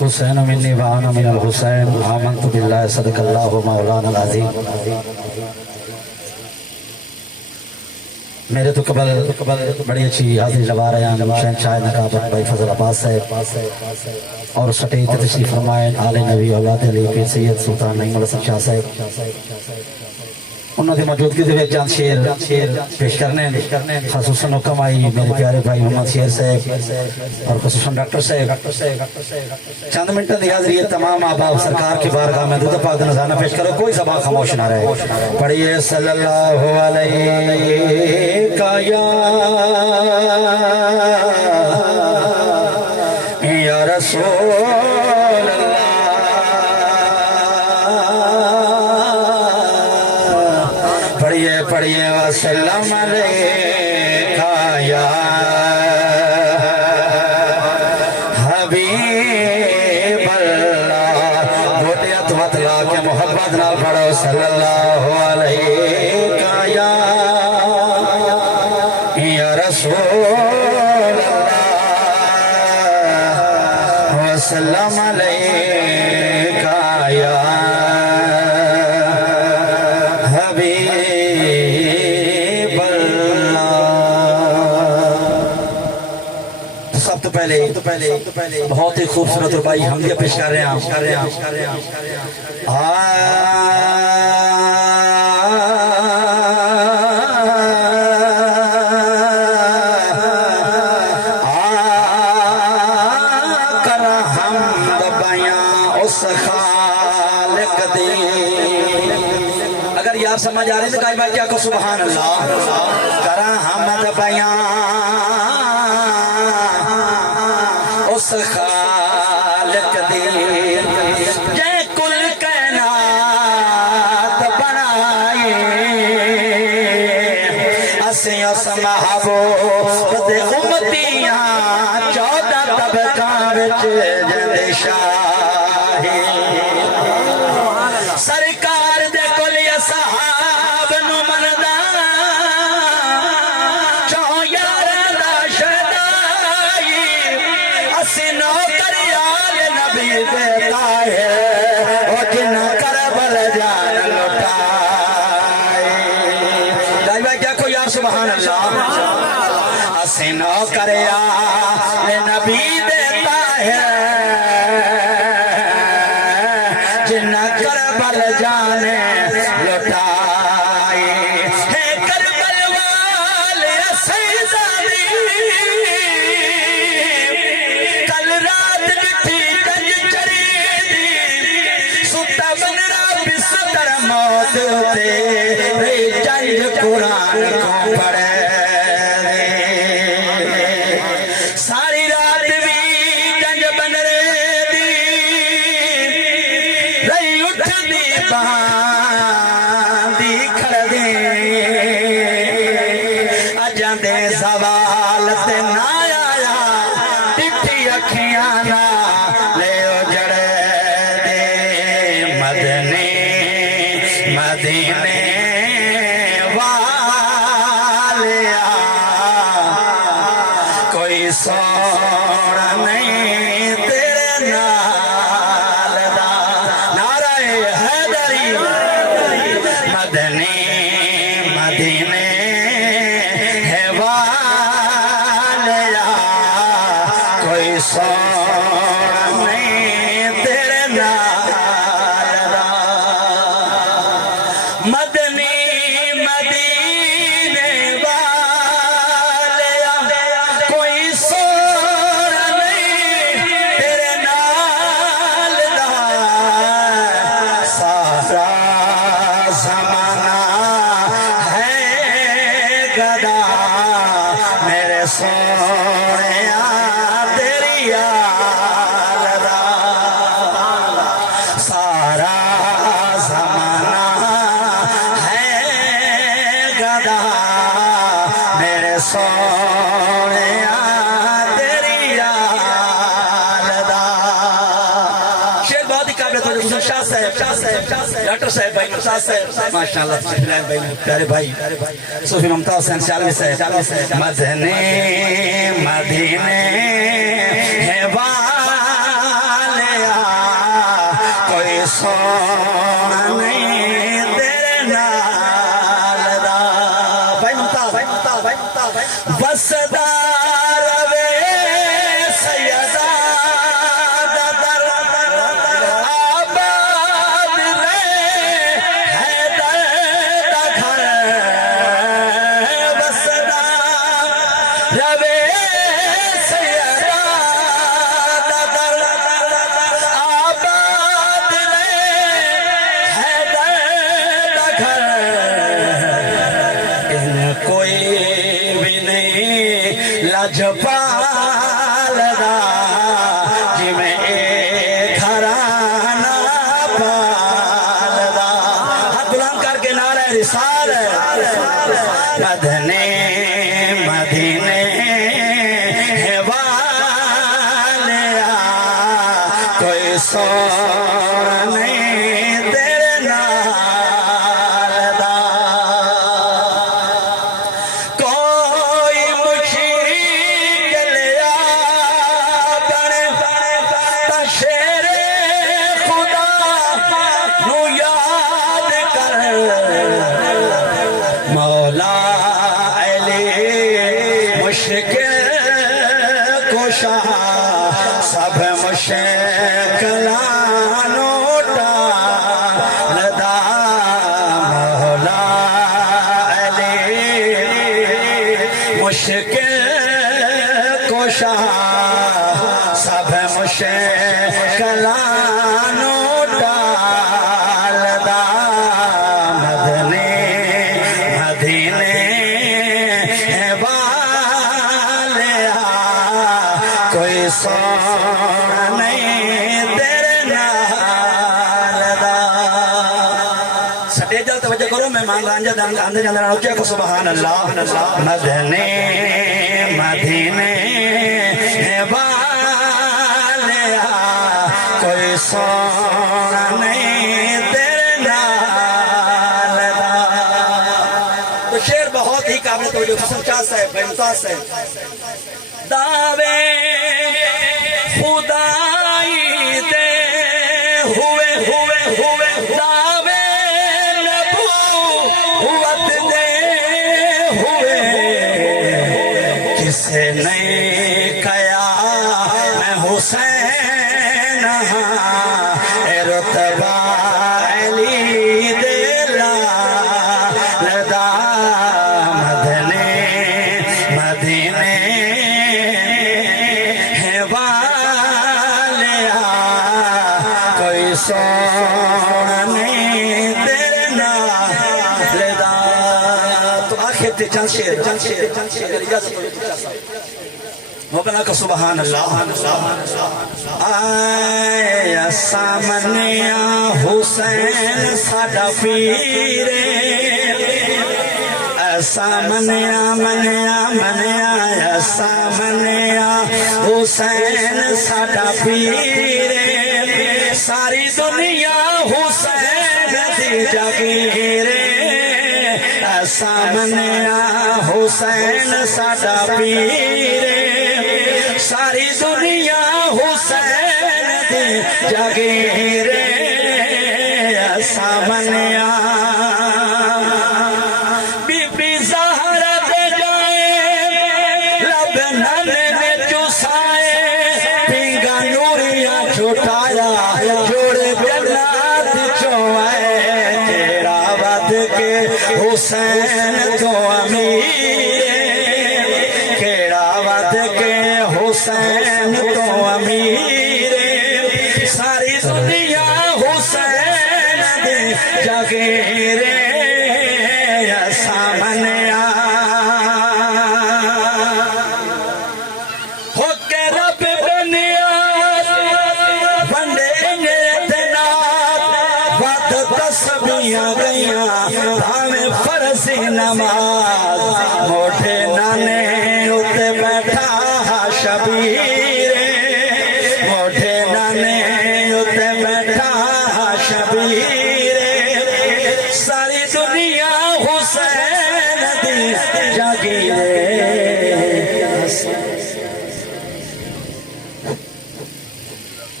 حسین منی وانا من الحسین آمنت باللہ صدق اللہ مولانا العظیم۔ میرے تو قبل بڑی اچھی حاضری لوا رہے ہیں شہنشاہ نقابت بھائی فضل عباس صاحب اور سٹیج تشریف فرمائے آل نبی اولاد علی پیر سید سلطان نعیم الحسن شاہ صاحب۔ انہوں نے موجودگی دے چند شیر پیش کرنے خصوصاً حکم آئی میرے پیارے بھائی محمد شیر صاحب اور خصوصاً ڈاکٹر صاحب چند منٹوں کی حاضری ہے۔ تمام آباب سرکار کی بارگاہ میں درود پاک نذرانہ پیش کرو، کوئی زبان خاموش نہ رہے۔ پڑھیے صلی اللہ علیہ یا رسول اللہ، پڑھیے وسلم علیکہ یا حبیب اللہ۔ گوٹیت مطلع کے محبت نال پڑھو صلی اللہ علیکہ یا رسول اللہ وسلم علیکہ یا پہلے بہت ہی خوبصورت ربائی حمدیہ پیش کر رہے ہیں۔ کر حمد بیاں اس خالق دی۔ اگر یار سمجھ آ رہے تو کئی بار کیا کہ سبحان اللہ۔ کر حمد بیاں اس خالق دی جے کل کائنات بنائی، اسیں اس محبوب دے امتیاں 14 طبقاں وچ جندے شاہی۔ سرکار دے کل اصحاب نو مندا دیتا ہے وہ جن کربل جان لٹائے۔ دائی بھائی کیا کوئی یار سبحان اللہ۔ اسنو کریا نبی دیتا ہے جن کربل جان لٹائے۔ ہے کربل والے سیدانی کل رات موت تیرے جنج قرآن کو پڑھے ساری رات بھی جنج بن رہے دی رہی اٹھ دی باندھی کھڑ دی اجاں دے زوال تے نہ آیا ڈٹھی اکھیاں نہ لے اجڑے دے مدینے والیا کوئی سونا نہیں تیرے نال دا۔ نعرہ حیدری مدینے ہے والیا کوئی سونا نہیں تیرے نال دا۔ مدینے والیا کوئی سونا نہیں تیرے نال دا۔ سارا زمانہ ہے گدا میرے سونیا تیری یاد ڈاکٹر صاحب بھائی ممتاز صاحب ماشاءاللہ تشریف بھائی پیارے بھائی صوفی ممتاز حسین سیالوی صاحب مدینے مدینے ہے والیا کوئی سونا نہیں تیرے نال دا بھائی ممتاز وسدار وے سیدہ در آباد رے حیدر دا گھر وسدار وے سیدہ در آباد رے حیدر دا گھر ان کوئی بھی نہیں لاجپال دا جی میں ایک گھرانہ پال دا ہاتھ بلند کر کے نعرہ رسالت مدینے مدینے ہے والیا کوئی سونا نہیں تیرے نال دا کوئی مشکل یا بنے تا شیر خدا نو یاد کر مولا علی مشکل کشا سب مشکلانو ٹال دا مولا علی مشکل کشا سب مشکلانو ٹال دا مدینے مدینے ہے والیا کوئی سونا نہیں تیرے نال دا سٹیج توجہ کرو مہمان رانجہ اندر جاندہ اچھے کو سبحان اللہ مدینے مدینے ہے والیا کوئی سونا نہیں تیرے نال دا تو شعر بہت ہی قابل توجہ حسن شاہ صاحب بھائی ممتاز صاحب دعوے خدائی دے ہوئے دعوے نبوت دے ہوئے کسے نہیں کیا میں حسین ہاں اے رتبہ علی دے لال دا مدینے مدینے ہے والیا کوئی سونا نہیں تیرے نال دا تو آخر تے چند شیر اگر اجازت ہو مولانا کا سبحان اللہ آیا سامنے حسین ساڈا پیرے سامنے منیا سامنے حسین ساڈا پیرے ساری دنیا حسین دی جاگیرے سامنے حسین ساڈا پیرے ساری دنیا حسین دی جاگیرے سامنے بی بی زہرا دے جائے لبنان میں چسائے پنگا نوریاں چھوٹایا جوڑے جنات چوائے تیرا ود کے حسین تو امیر کیڑا ود کے حسین تو امیر ساری دنیا حسین دے جاگیرے سامنے ہو کے رب بنیا بندے اتنا وقت تسبیحاں گئیاں بھاویں فرضی نماز موٹے نانے اتے بیٹھا شبیر موٹے نانے اتے بیٹھا شبیر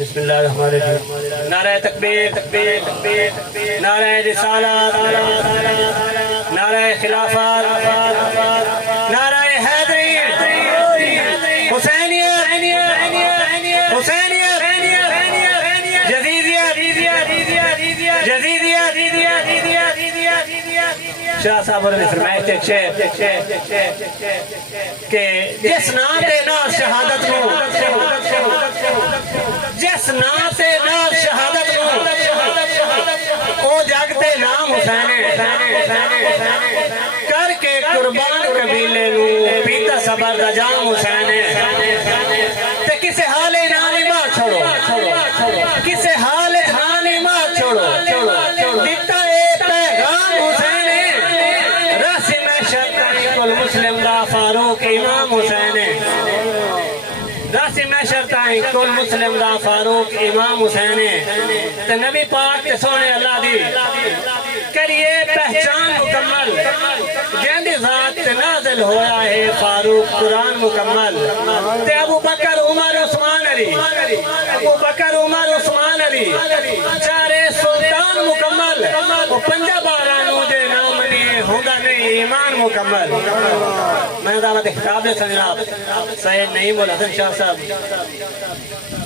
بسم اللہ الرحمن الرحیم نعرہ تکبیر تکبیر تکبیر نعرہ رسالت نعرہ خلافت نعرہ حیدری حسینیت حسینیت شاہ صاحب نے فرمایا کہ جس نام دے نال شہادت نو جس نام تے نال شہادت نو او جگ تے نام حسین کر کے قربان قبیلے نو پیتا صبر دا جام حسین تے کسے حال نال ماں چھوڑو کسے حال نال ماں چھوڑو دیتا اے پیغام حسین راسم شرطائی کل مسلم دا فاروق امام حسین راسی میں شرطائیں کل مسلم دا فاروق امام حسین تے نبی پاک تے سونے اللہ دی کریے پہچان مکمل جیندی ذات تے نازل ہویا ہے فاروق قرآن مکمل تے ابو بکر عمر عثمان علی ابو بکر عمر عثمان علی چارے سلطان مکمل وہ پنجہ بارانوں دے نام نہیں ہوگا نہیں ایمان مکمل میں دعوت خطاب نے جناب سید نعیم الحسن شاہ صاحب